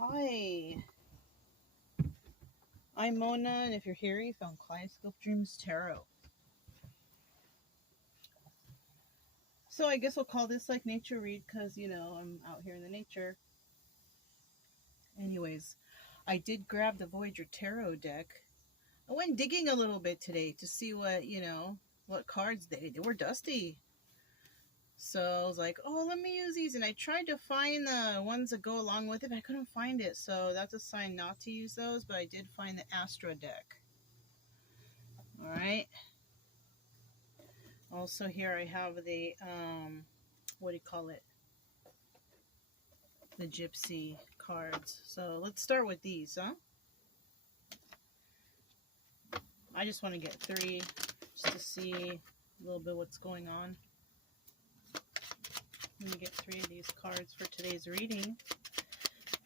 Hi, I'm Mona, and if you're here, you found Kaleidoscope Dreams Tarot. So I guess we'll call this like nature read because, I'm out here in the nature. Anyways, I did grab the Voyager Tarot deck. I went digging a little bit today to see what cards they were dusty. So I was like, oh, let me use these. And I tried to find the ones that go along with it, but I couldn't find it. So that's a sign not to use those, but I did find the Astra deck. All right. Also here I have the, what do you call it? The gypsy cards. So let's start with these, huh? I just want to get 3 just to see a little bit what's going on. I'm going to get 3 of these cards for today's reading.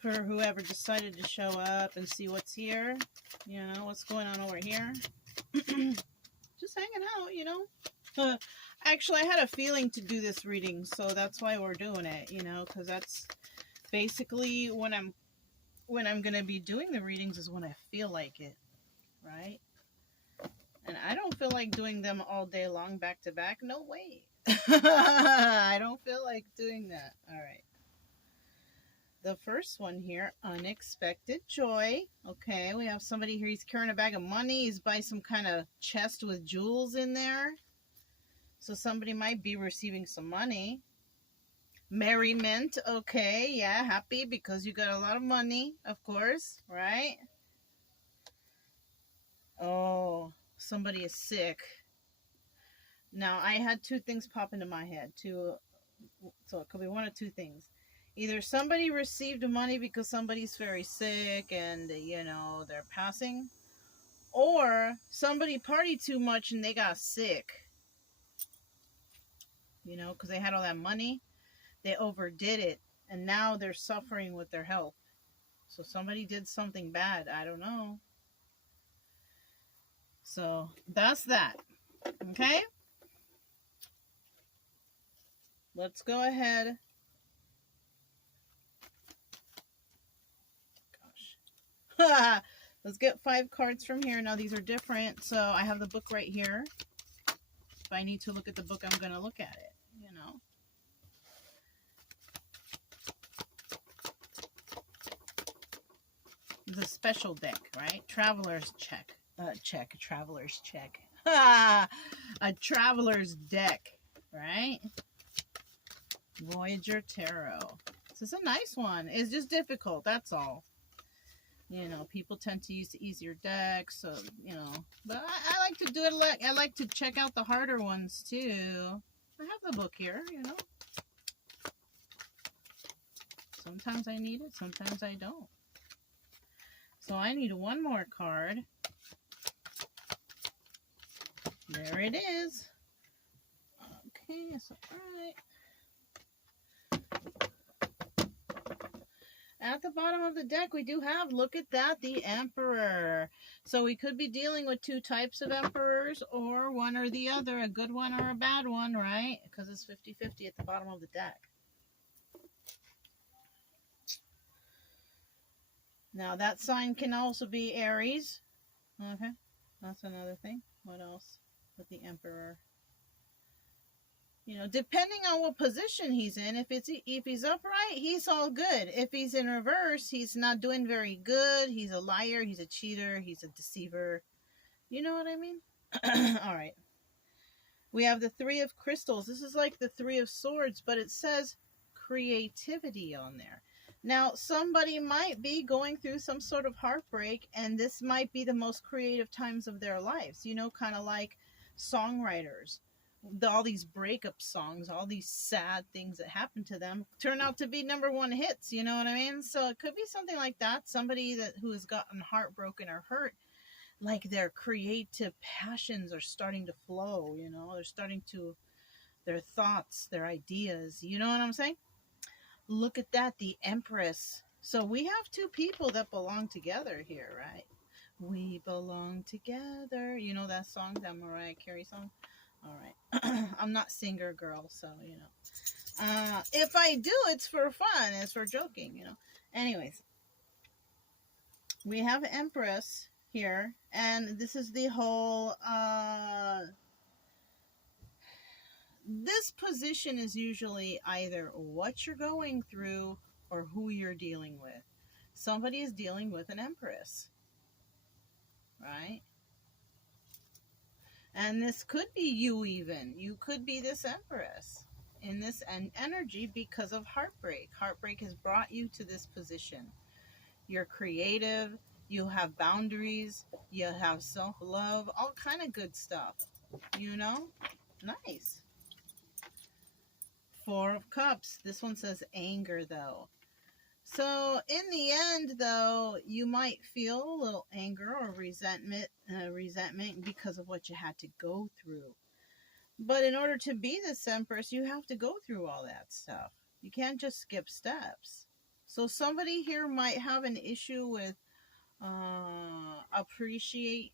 For whoever decided to show up and see what's here. What's going on over here. Just hanging out, Actually, I had a feeling to do this reading, so that's why we're doing it, because that's basically when I'm going to be doing the readings is when I feel like it, right? And I don't feel like doing them all day long back to back. No way. I don't feel like doing that. All right. The first one here, unexpected joy. Okay, we have somebody here. He's carrying a bag of money. He's by some kind of chest with jewels in there. So somebody might be receiving some money. Merriment. Okay, yeah, happy because you got a lot of money, of course, right? Oh, somebody is sick. Now, I had 2 things pop into my head. So it could be one of 2 things. Either somebody received money because somebody's very sick and, they're passing. Or somebody partied too much and they got sick. Because they had all that money. They overdid it. And now they're suffering with their health. So somebody did something bad. I don't know. So that's that. Okay? Let's go ahead. Gosh. Let's get 5 cards from here. Now these are different. So I have the book right here. If I need to look at the book, I'm going to look at it. It's a special deck, right? Traveler's check. Traveler's check. A traveler's deck, right? Voyager Tarot. This is a nice one. It's just difficult, that's all. People tend to use the easier decks, so, But I like to do it, I like to check out the harder ones, too. I have the book here, Sometimes I need it, sometimes I don't. So I need 1 more card. There it is. Okay, so alright. At the bottom of the deck, we do have, look at that, the Emperor. So we could be dealing with 2 types of Emperors, or one or the other, a good one or a bad one, right? Because it's 50-50 at the bottom of the deck. Now, that sign can also be Aries. Okay, that's another thing. What else with the Emperor? Depending on what position he's in, if he's upright, he's all good. If he's in reverse, he's not doing very good. He's a liar, he's a cheater, he's a deceiver. You know what I mean? All right. We have the 3 of crystals. This is like the 3 of swords, but it says creativity on there. Now, somebody might be going through some sort of heartbreak, and this might be the most creative times of their lives. Kind of like songwriters. All these breakup songs, all these sad things that happen to them turn out to be #1 hits. You know what I mean? So it could be something like that. Somebody who has gotten heartbroken or hurt, like their creative passions are starting to flow. They're starting to, their thoughts, their ideas. You know what I'm saying? Look at that, the Empress. So we have 2 people that belong together here, right? We belong together. You know that song, that Mariah Carey song? All right. I'm not singer girl, so, if I do, it's for fun. It's for joking, Anyways, We have Empress here, and this is the whole this position is usually either what you're going through or who you're dealing with. Somebody is dealing with an Empress, right? And this could be you, even. You could be this Empress in this energy because of heartbreak. Heartbreak has brought you to this position. You're creative, you have boundaries, you have self-love, all kind of good stuff, you know? Nice. Four of Cups. This one says anger, though. So in the end, though, you might feel a little anger or resentment because of what you had to go through. But in order to be this Empress, you have to go through all that stuff. You can't just skip steps. So somebody here might have an issue with appreciating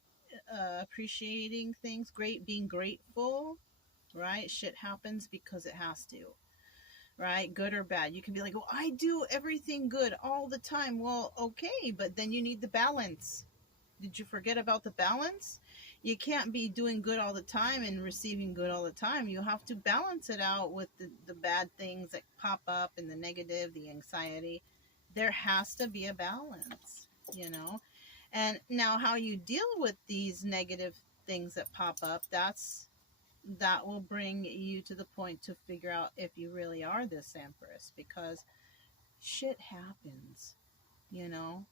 things, being grateful, right? Shit happens because it has to, right? Good or bad. You can be like, well, I do everything good all the time. Well, okay, but then you need the balance. Did you forget about the balance? You can't be doing good all the time and receiving good all the time. You have to balance it out with the bad things that pop up and the negative, the anxiety. There has to be a balance, you know? And now how you deal with these negative things that pop up, that will bring you to the point to figure out if you really are this Empress, because shit happens, you know?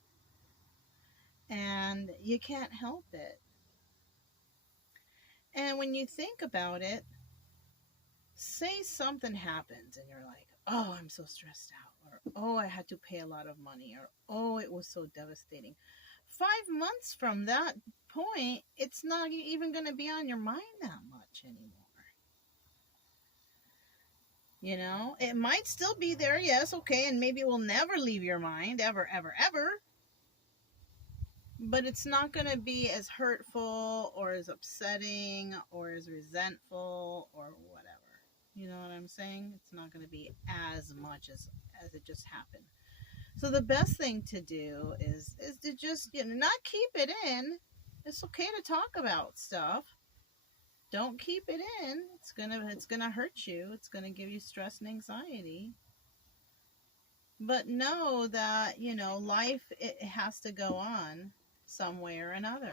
And you can't help it. And when you think about it, say something happens and you're like, oh, I'm so stressed out, or oh, I had to pay a lot of money, or oh, it was so devastating. 5 months from that point, it's not even going to be on your mind that much anymore. You know, it might still be there, yes, okay, and maybe it will never leave your mind, ever, ever, ever. But it's not going to be as hurtful or as upsetting or as resentful or whatever. You know what I'm saying? It's not going to be as much as it just happened. So the best thing to do is to just, you know, not keep it in. It's okay to talk about stuff. Don't keep it in. It's gonna hurt you. It's gonna give you stress and anxiety. But know that, you know, life, it has to go on some way or another.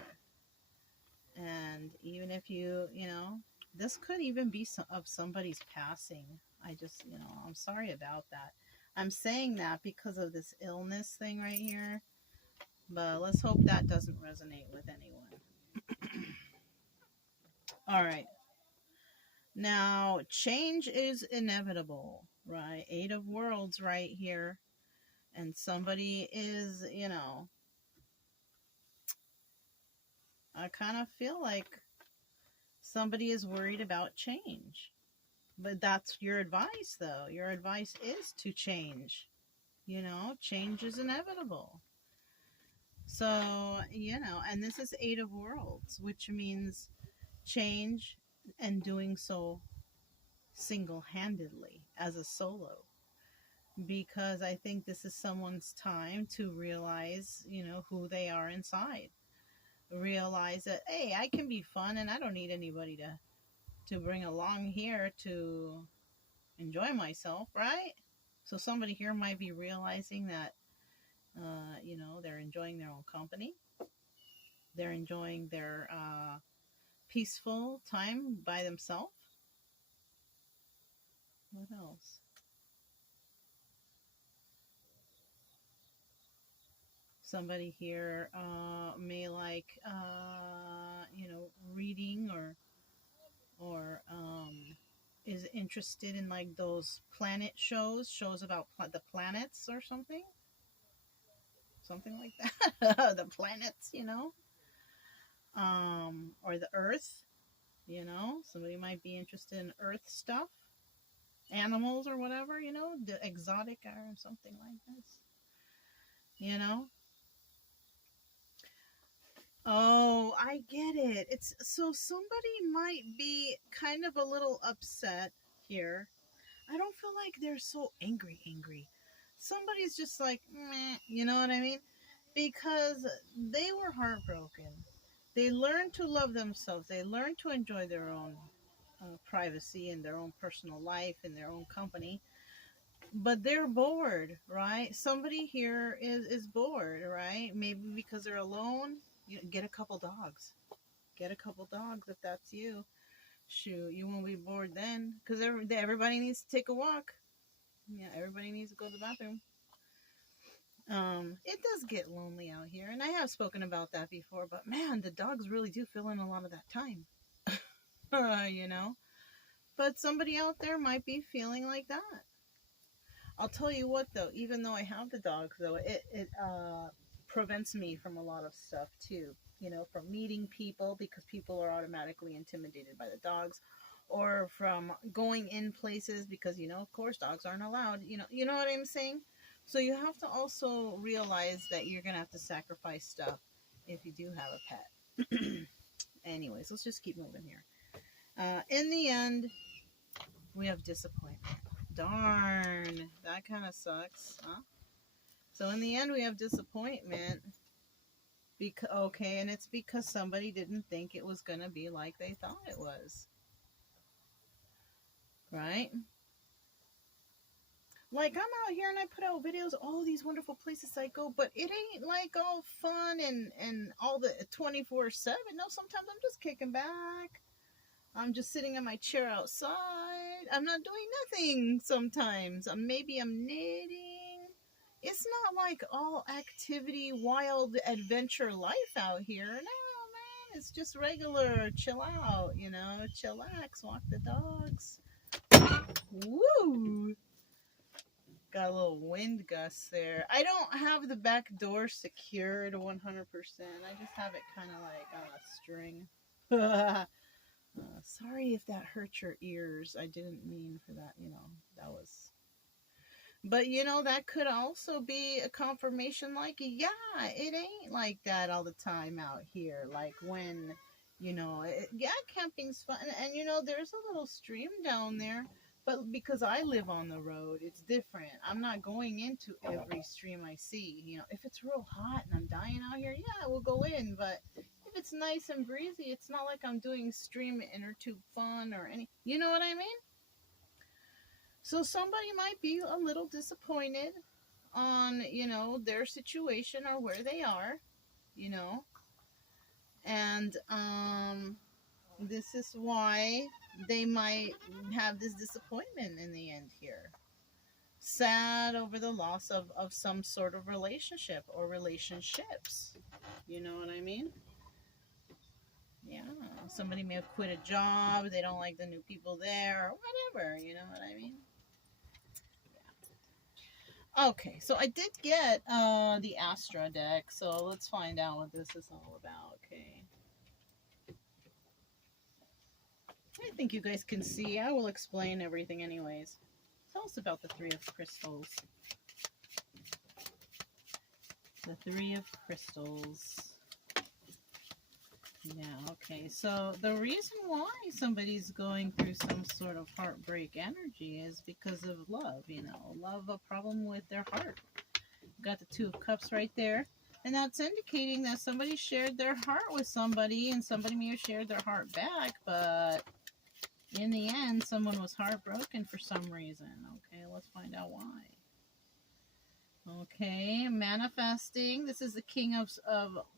And even if you know, this could even be of somebody's passing. I'm sorry about that. I'm saying that because of this illness thing right here. But let's hope that doesn't resonate with anyone. All right. Now, change is inevitable, right? Eight of Worlds right here. And somebody is, you know, I kind of feel like somebody is worried about change. But that's your advice, though. Your advice is to change. You know, change is inevitable. So, you know, and this is Eight of Worlds, which means change and doing so single-handedly as a solo. Because I think this is someone's time to realize, you know, who they are inside. Realize that, hey, I can be fun and I don't need anybody to bring along here to enjoy myself, right? So somebody here might be realizing that, you know, they're enjoying their own company. They're enjoying their peaceful time by themselves. What else? Somebody here may like, you know, reading or is interested in like those planet shows about the planets or something like that. The planets, you know, or the Earth. You know, somebody might be interested in Earth stuff, animals or whatever. You know, the exotic or something like this. You know. Oh, I get it. It's so somebody might be kind of a little upset here. I don't feel like they're so angry. Somebody's just like, meh, you know what I mean? because they were heartbroken. They learned to love themselves. They learned to enjoy their own privacy and their own personal life and their own company. But they're bored, right? Somebody here is bored, right? Maybe because they're alone. You know, get a couple dogs. Get a couple dogs if that's you. Shoot, you won't be bored then, because everybody needs to take a walk. Yeah, everybody needs to go to the bathroom. It does get lonely out here, and I have spoken about that before. But man, the dogs really do fill in a lot of that time. You know. But somebody out there might be feeling like that. I'll tell you what, though. Even though I have the dogs, though, it prevents me from a lot of stuff too. You know, from meeting people because people are automatically intimidated by the dogs, or from going in places because of course, dogs aren't allowed. You know what I'm saying. So you have to also realize that you're gonna have to sacrifice stuff if you do have a pet. Anyways, let's just keep moving here. In the end, we have disappointment. Darn, that kind of sucks, huh? So in the end, we have disappointment. Okay, and it's because somebody didn't think it was going to be like they thought it was. Right? Like, I'm out here and I put out videos of all these wonderful places I go, but it ain't like all fun and all the 24/7. No, sometimes I'm just kicking back. I'm just sitting in my chair outside. I'm not doing nothing sometimes. Maybe I'm knitting. It's not like all activity, wild adventure life out here. No, man. It's just regular. Chill out, chillax, walk the dogs. Woo! Got a little wind gust there. I don't have the back door secured 100%. I just have it kind of like on a string. Sorry if that hurt your ears. I didn't mean for that, that was... But, that could also be a confirmation like, yeah, it ain't like that all the time out here. Like when, camping's fun. And, there's a little stream down there. But because I live on the road, it's different. I'm not going into every stream I see. If it's real hot and I'm dying out here, yeah, we'll go in. But if it's nice and breezy, it's not like I'm doing stream inner tube fun or any, you know what I mean? So somebody might be a little disappointed on, their situation or where they are, and this is why they might have this disappointment in the end here. Sad over the loss of some sort of relationship or relationships. You know what I mean? Yeah. Somebody may have quit a job. They don't like the new people there or whatever. You know what I mean? Yeah. Okay. So I did get the Astra deck. So let's find out what this is all about. Okay. I think you guys can see. I will explain everything anyways. Tell us about the Three of Crystals. The Three of Crystals. Yeah, okay. So the reason why somebody's going through some sort of heartbreak energy is because of love, love, a problem with their heart. Got the Two of Cups right there. And that's indicating that somebody shared their heart with somebody and somebody may have shared their heart back, but in the end, someone was heartbroken for some reason. Okay, let's find out why. Okay, manifesting. This is the King of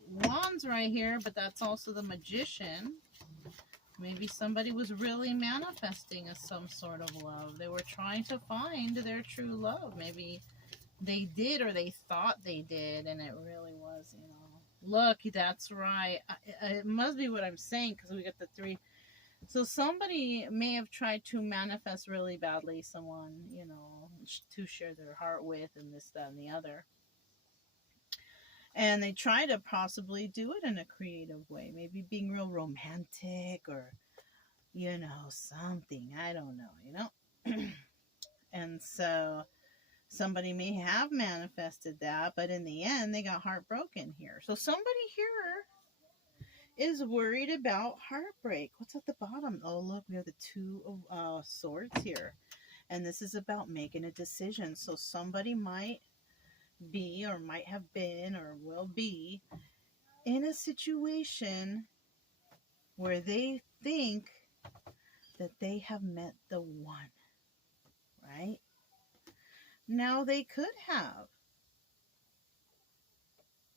Wands right here, but that's also the Magician. Maybe somebody was really manifesting some sort of love. They were trying to find their true love. Maybe they did, or they thought they did, and it really was, Look, that's right. It must be what I'm saying, because we got the three. So somebody may have tried to manifest really badly someone, to share their heart with, and this, that, and the other. And they try to possibly do it in a creative way. Maybe being real romantic or, something. I don't know, And so somebody may have manifested that, but in the end, they got heartbroken here. So somebody here is worried about heartbreak. What's at the bottom? Oh, look, we have the Two of Swords here. And this is about making a decision. So somebody might be or might have been or will be in a situation where they think that they have met the one, right? Now they could have,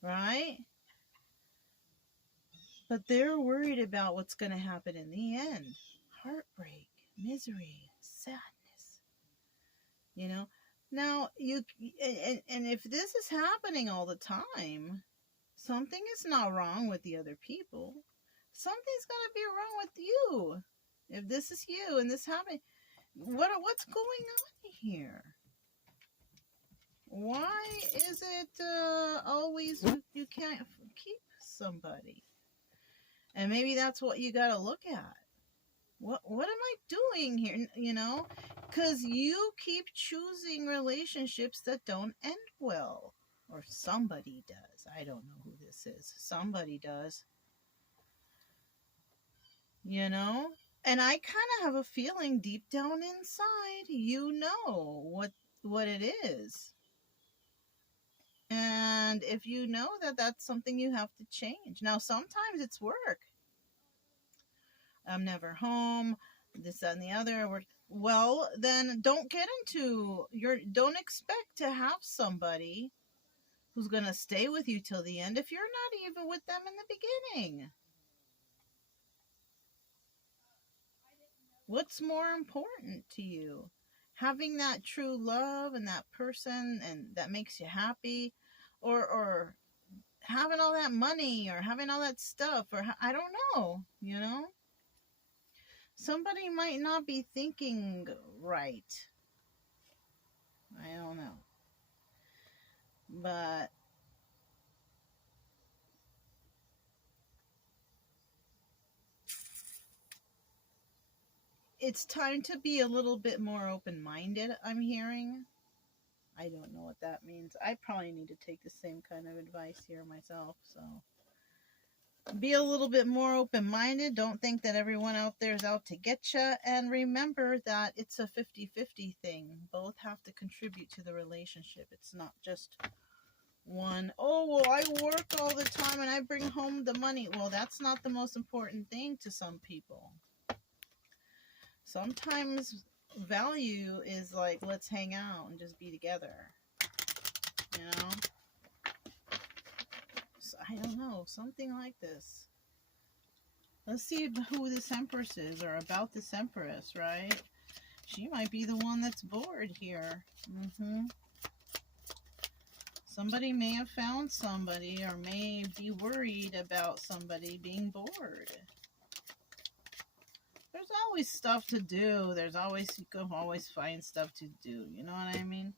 right? But they're worried about what's going to happen in the end. Heartbreak, misery, sadness. You know? Now, and if this is happening all the time, something is not wrong with the other people. Something's going to be wrong with you. If this is you and this happening, what's going on here? Why is it always you can't keep somebody? And maybe that's what you got to look at. What am I doing here? You know, because you keep choosing relationships that don't end well, or somebody does. I don't know who this is. Somebody does. You know, and I kind of have a feeling deep down inside, you know what it is. And if you know that that's something you have to change. Now, sometimes it's work. I'm never home, this, that, and the other. Well, then don't don't expect to have somebody who's going to stay with you till the end if you're not even with them in the beginning. What's more important to you? Having that true love and that person and that makes you happy, or having all that money, or having all that stuff, or I don't know, you know? Somebody might not be thinking right. I don't know. But it's time to be a little bit more open-minded, I'm hearing. I don't know what that means. I probably need to take the same kind of advice here myself, so be a little bit more open-minded. Don't think that everyone out there is out to get you. And remember that it's a 50-50 thing. Both have to contribute to the relationship. It's not just one, oh, well, I work all the time and I bring home the money. Well, that's not the most important thing to some people. Sometimes value is like, let's hang out and just be together. You know? I don't know, something like this. Let's see who this Empress is, or about this Empress, right? She might be the one that's bored here. Somebody may have found somebody, or may be worried about somebody being bored. There's always stuff to do. You can always find stuff to do. You know what I mean?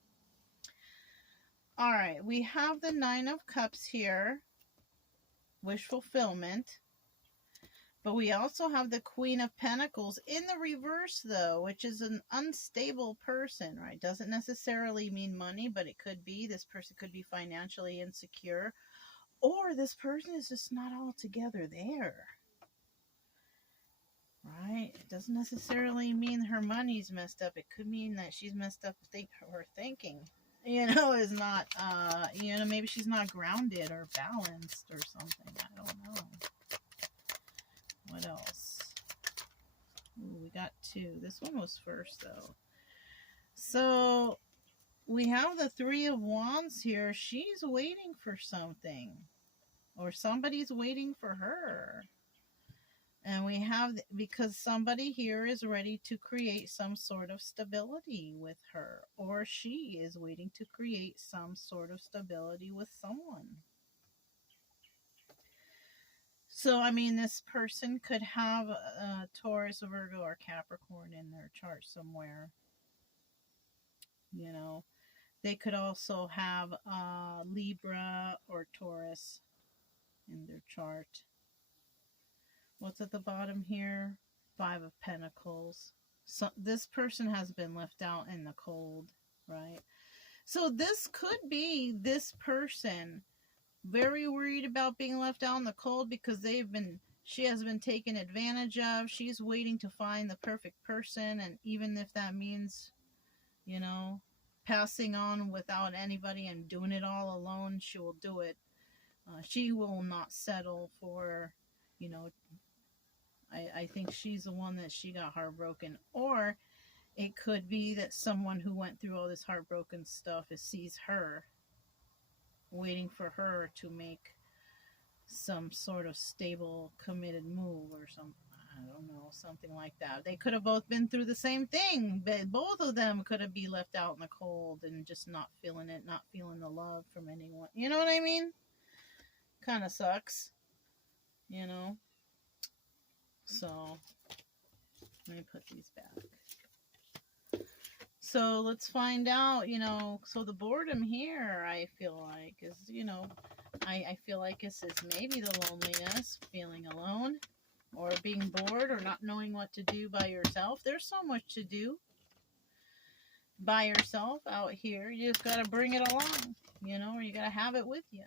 All right, we have the Nine of Cups here. Wish fulfillment. But we also have the Queen of Pentacles in the reverse, though, which is an unstable person, right? Doesn't necessarily mean money, but it could be. This person could be financially insecure. Or this person is just not altogether there. Right? It doesn't necessarily mean her money's messed up. It could mean that she's messed up. Her thinking, is not, maybe she's not grounded or balanced or something. I don't know. What else? Ooh, we got two. This one was first, though. So we have the Three of Wands here. She's waiting for something, or somebody's waiting for her. And we have, because somebody here is ready to create some sort of stability with her, or she is waiting to create some sort of stability with someone. So, I mean, this person could have a Taurus, Virgo, or Capricorn in their chart somewhere. They could also have Libra or Taurus in their chart. What's at the bottom here? Five of Pentacles. So this person has been left out in the cold, right? So this could be this person very worried about being left out in the cold because she has been taken advantage of. She's waiting to find the perfect person, and even if that means, passing on without anybody and doing it all alone, she will do it. She will not settle for, you know, I think she's the one that she got heartbroken. Or it could be that someone who went through all this heartbroken stuff sees her, waiting for her to make some sort of stable, committed move or something. I don't know, something like that. They could have both been through the same thing, but both of them could have been left out in the cold and just not feeling it, not feeling the love from anyone. You know what I mean? Kind of sucks, you know? So, let me put these back. So, let's find out, you know, so the boredom here, I feel like, is, you know, I feel like this is maybe the loneliness, feeling alone, or being bored, or not knowing what to do by yourself. There's so much to do by yourself out here. You just gotta bring it along, you know, or you gotta have it with you,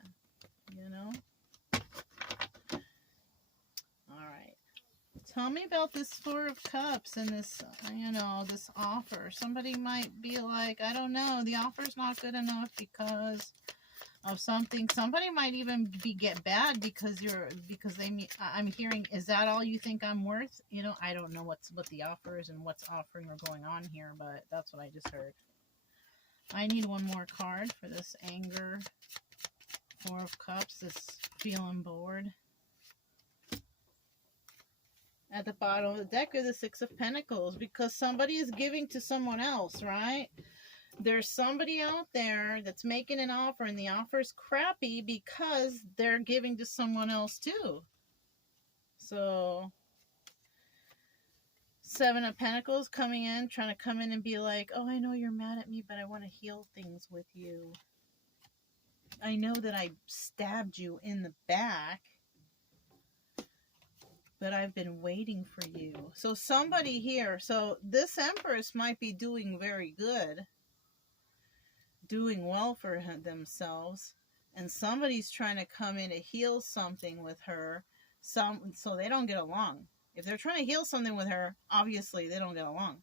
you know. Alright. Tell me about this Four of Cups and this, you know, this offer. Somebody might be like, I don't know, the offer's not good enough because of something. Somebody might even get bad because I'm hearing, is that all you think I'm worth? You know, I don't know what the offer is and what's offering or going on here, but that's what I just heard. I need one more card for this anger. Four of Cups, this feeling bored. At the bottom of the deck are the Six of Pentacles, because somebody is giving to someone else, right? There's somebody out there that's making an offer, and the offer's crappy because they're giving to someone else too. So, Seven of Pentacles coming in, trying to come in and be like, oh, I know you're mad at me, but I want to heal things with you. I know that I stabbed you in the back, but I've been waiting for you. So somebody here, so this Empress might be doing very good, doing well for themselves, and somebody's trying to come in to heal something with her, so they don't get along. If they're trying to heal something with her, obviously they don't get along.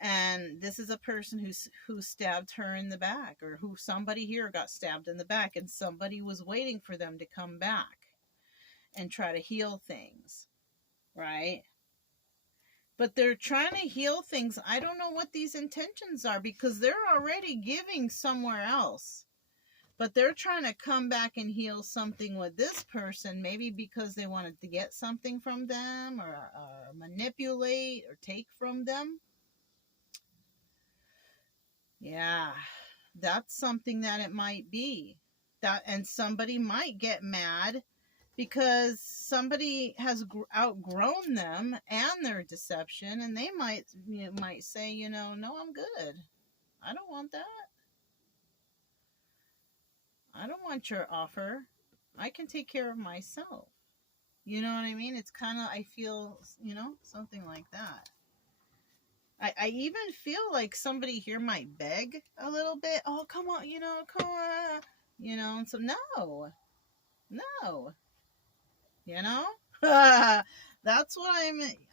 And this is a person who stabbed her in the back, or who somebody here got stabbed in the back, and somebody was waiting for them to come back and try to heal things, right? But they're trying to heal things. I don't know what these intentions are, because they're already giving somewhere else. But they're trying to come back and heal something with this person, maybe because they wanted to get something from them, or manipulate or take from them. Yeah, that's something that it might be. And somebody might get mad because somebody has outgrown them and their deception, and they might say, you know, no, I'm good. I don't want that. I don't want your offer. I can take care of myself. You know what I mean? It's kind of, I feel, you know, something like that. I even feel like somebody here might beg a little bit. Oh, come on, you know, come on. You know, and so, no. You know? That's what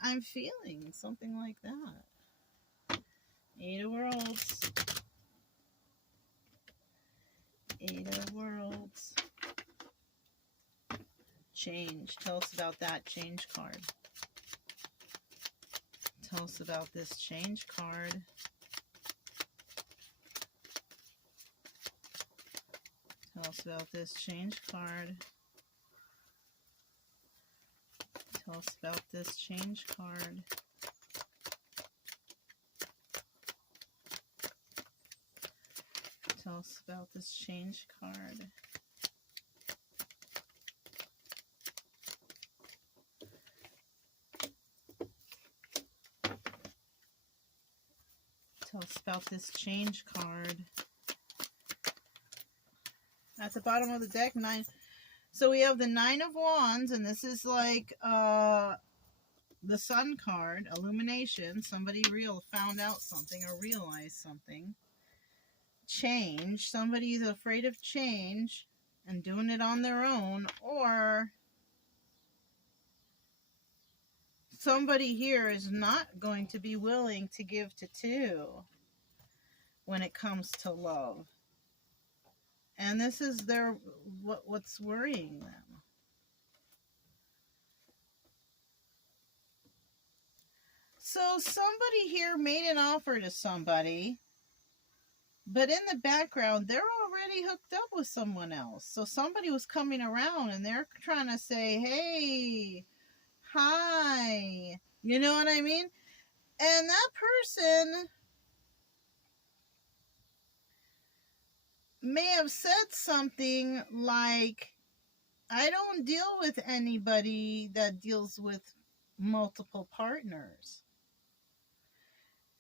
I'm feeling. Something like that. Eight of Worlds. Eight of Worlds. Change. Tell us about that change card. Tell us about this change card. Tell us about this change card. Tell us about this change card. Tell us about this change card. Tell us about this change card. At the bottom of the deck, 9. So we have the 9 of Wands, and this is like the Sun card, illumination. Somebody found out something or realized something. Change. Somebody's afraid of change and doing it on their own, or somebody here is not going to be willing to give to two. when it comes to love. And this is what's worrying them. So somebody here made an offer to somebody, but in the background, they're already hooked up with someone else. So somebody was coming around and they're trying to say, hey, hi. You know what I mean? And that person may have said something like, I don't deal with anybody that deals with multiple partners.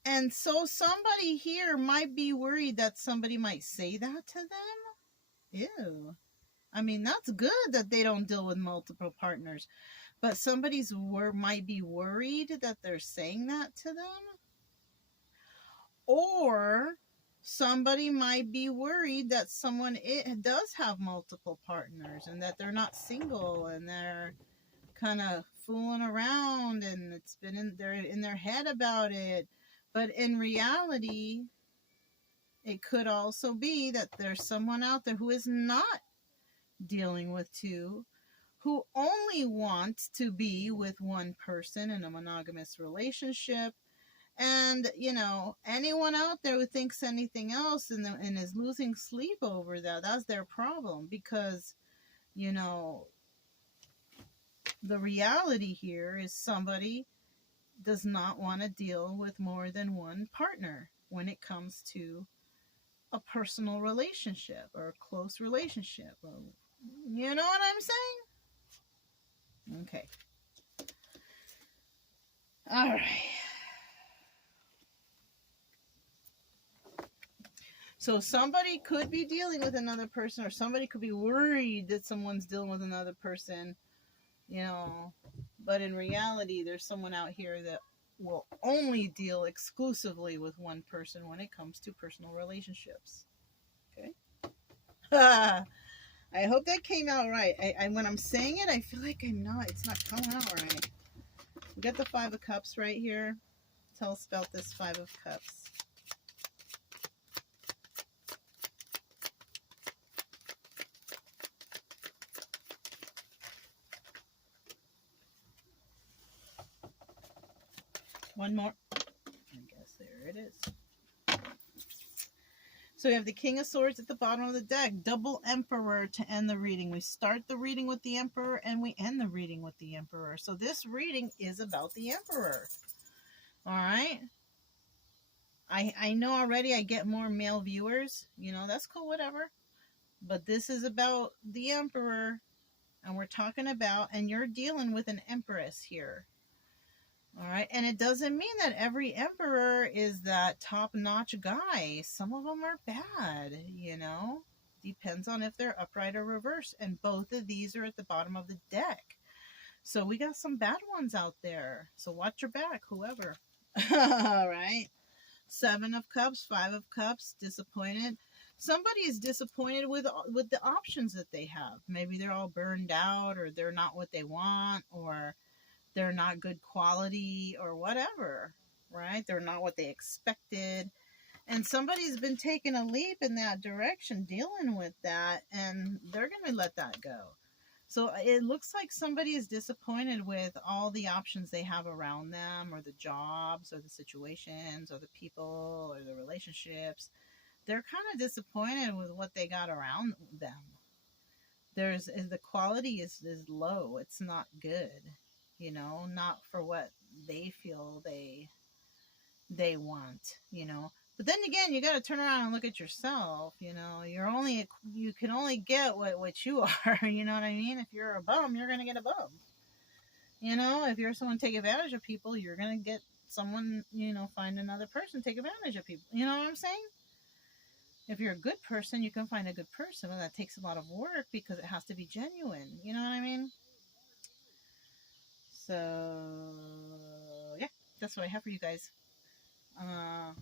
And so somebody here might be worried that somebody might say that to them. Ew. I mean, that's good that they don't deal with multiple partners. But somebody's might be worried that they're saying that to them. Or somebody might be worried that someone does have multiple partners and that they're not single and they're kind of fooling around and it's been they're in their head about it. But in reality, it could also be that there's someone out there who is not dealing with two, who only wants to be with one person in a monogamous relationship. And, you know, anyone out there who thinks anything else and is losing sleep over that, that's their problem. Because, you know, the reality here is somebody does not want to deal with more than one partner when it comes to a personal relationship or a close relationship. You know what I'm saying? Okay. All right. So somebody could be dealing with another person, or somebody could be worried that someone's dealing with another person, you know. But in reality, there's someone out here that will only deal exclusively with one person when it comes to personal relationships. Okay. I hope that came out right. When I'm saying it, I feel like it's not coming out right. We got the Five of Cups right here. Tell us about this Five of Cups. One more. I guess there it is. So we have the King of Swords at the bottom of the deck. Double Emperor to end the reading. We start the reading with the Emperor and we end the reading with the Emperor. So this reading is about the Emperor. All right. I know already I get more male viewers. You know, that's cool, whatever. But this is about the Emperor. And we're talking about, and you're dealing with an Empress here. All right. And it doesn't mean that every emperor is that top-notch guy. Some of them are bad, you know. Depends on if they're upright or reverse. And both of these are at the bottom of the deck. So we got some bad ones out there. So watch your back, whoever. All right. Seven of Cups, Five of Cups, disappointed. Somebody is disappointed with the options that they have. Maybe they're all burned out, or they're not what they want, or they're not good quality, or whatever, right? They're not what they expected. And somebody's been taking a leap in that direction, dealing with that, and they're going to let that go. So it looks like somebody is disappointed with all the options they have around them, or the jobs, or the situations, or the people, or the relationships. They're kind of disappointed with what they got around them. The quality is low. It's not good. You know, not for what they feel they want, you know. But then again, you got to turn around and look at yourself. You know, you can only get what you are. You know what I mean? If you're a bum, you're gonna get a bum. You know, if you're someone take advantage of people, you're gonna get someone. You know, find another person take advantage of people. You know what I'm saying? If you're a good person, you can find a good person, and that takes a lot of work because it has to be genuine. You know what I mean? So yeah, that's what I have for you guys.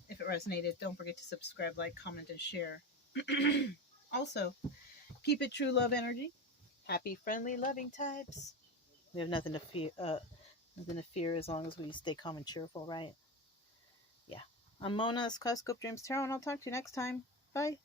If it resonated, don't forget to subscribe, like, comment, and share. Also, keep it true love energy. Happy, friendly, loving types. We have nothing to fear. Nothing to fear as long as we stay calm and cheerful, right? Yeah. I'm Mona's Kaleidoscope Dreams Tarot, and I'll talk to you next time. Bye.